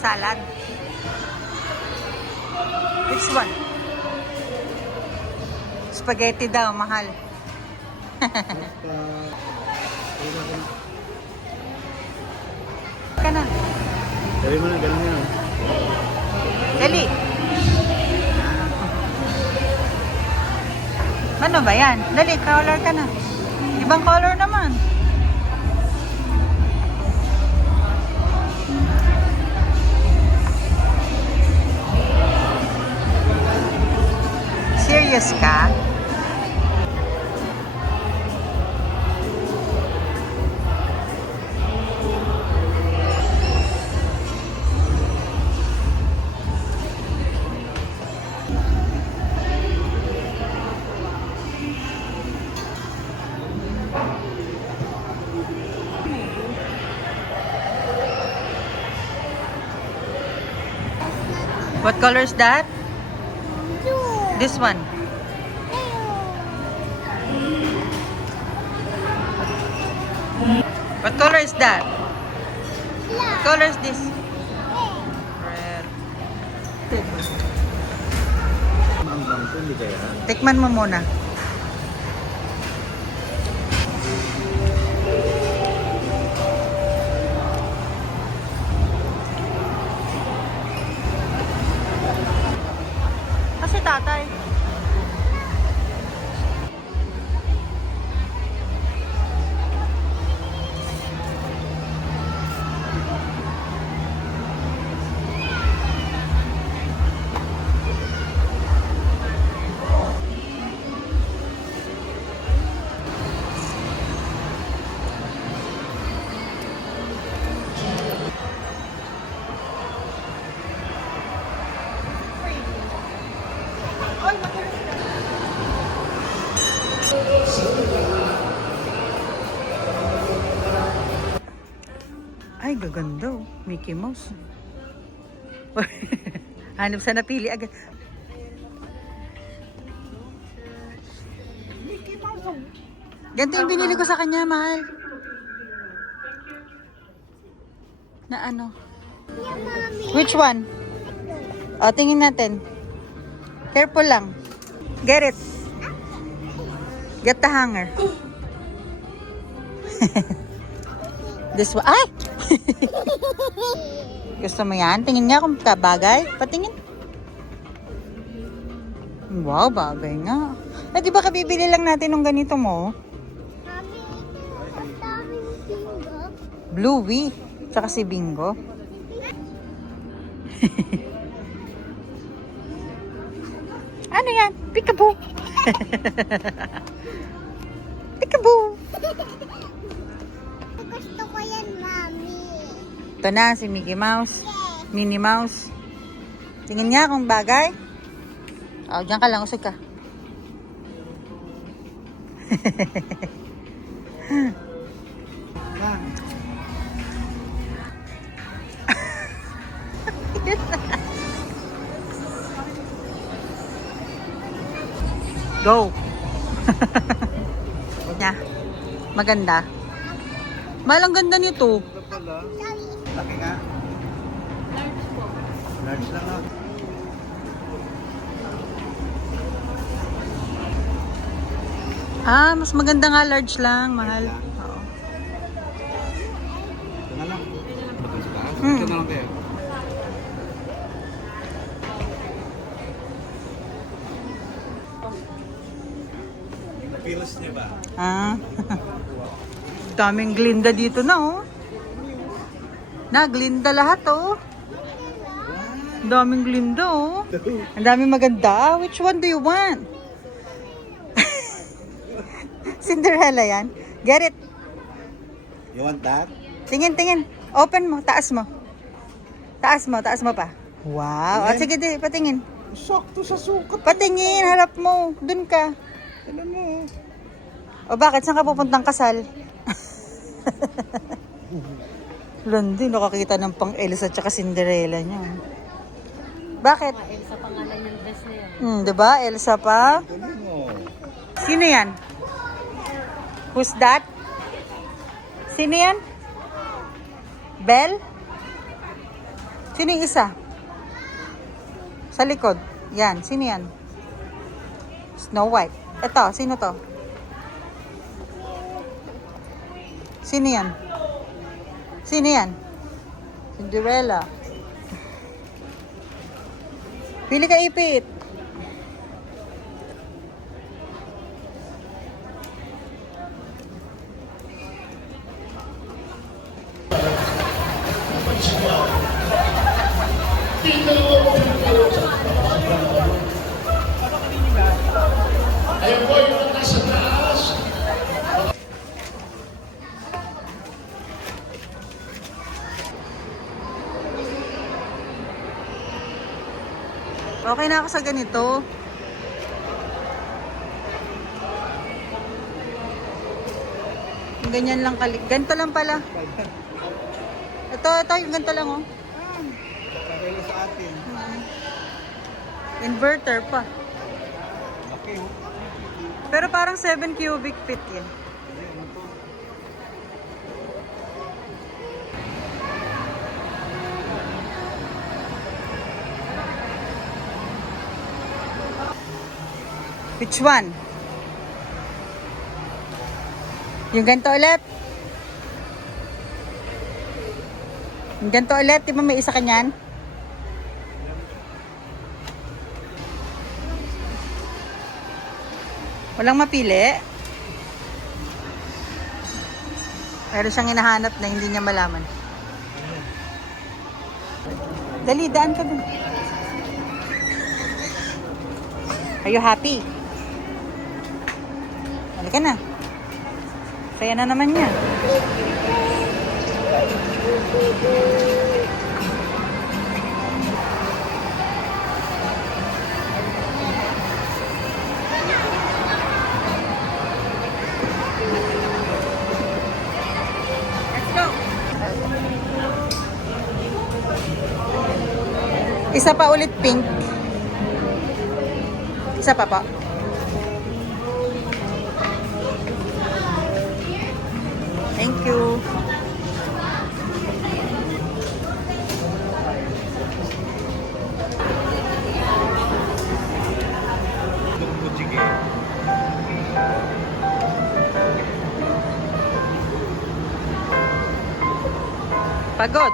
Salad. Which one? Spaghetti daw, mahal. Ka na. Dali mo na, ganun yan. Dali. Ano ba yan? Dali, color ka na. Ibang color naman. Serious ka? What color is that? This one. What color is that? What color is this? Red. Maambang ito, hindi kaya. Tikman mo muna. Kasi tatay. Ay, gaganda oh. Mickey Mouse. Hanap sa napili agad. Mickey Mouse. Ganito yung binili ko sa kanya, mahal. Na ano? Which one? O, tingin natin. Careful lang. Get it. Get the hanger. This one. Ay! Gusto mo yan? Tingin nga kung bagay. Patingin. Wow, bagay nga. Eh, di ba kabibili lang natin ng ganito mo? Bluey. Tsaka si Bingo. Ano yan? Peekaboo. Peekaboo. Gusto ko yan, Mami. Ito na, si Mickey Mouse. Minnie Mouse. Tingin niya kung bagay. O, dyan ka lang, usog ka. Go. Yeah. Maganda. Malang ganda nito. Ito pala. Laki nga. Large po. Large lang ah. Ah, mas maganda nga large lang, mahal. Oo. Ito na lang. Hmm. Ito na lang tayo. Feels niya ba? Ah. Daming Glinda dito na, oh. Na, Glinda lahat, oh. Daming Glinda, oh. Ang daming maganda. Which one do you want? Cinderella yan. Get it. You want that? Tingin, tingin. Open mo. Taas mo. Taas mo. Taas mo pa. Wow. O, sige, di, patingin. Sakto sa sukat. Patingin, harap mo. Dun ka. Tignan mo. O bakit? Saan ka pupuntang kasal? Landi, nakakita ng pang Elsa at Cinderella niya. Bakit? Elsa pangalan ng dress na yan. Diba? Elsa pa. Tignan mo. Sino yan? Who's that? Sino yan? Belle? Sino yung isa? Sa likod. Yan. Sino yan? Snow White. Ito. Sino to? Sino yan? Sino yan? Cinderella. Pili ka ipit. Okay na ako sa ganito. Ganyan lang kalik. Ganito lang pala. Ito, yung ganito lang oh. Pakilo sa atin. Inverter pa. Laki oh. Pero parang 7 cubic feet yan. Ano to? Which one? Yung ganito ulit. Yung ganito ulit. Di ba may isa kanyan? Walang mapili. Pero siyang hinahanap na hindi niya malaman. Dali, daan ka dun. Are you happy? Halika na. Saya na naman niya. Let's go. Isa pa ulit pink. Isa pa pa. Thank you. Sige. Pagod.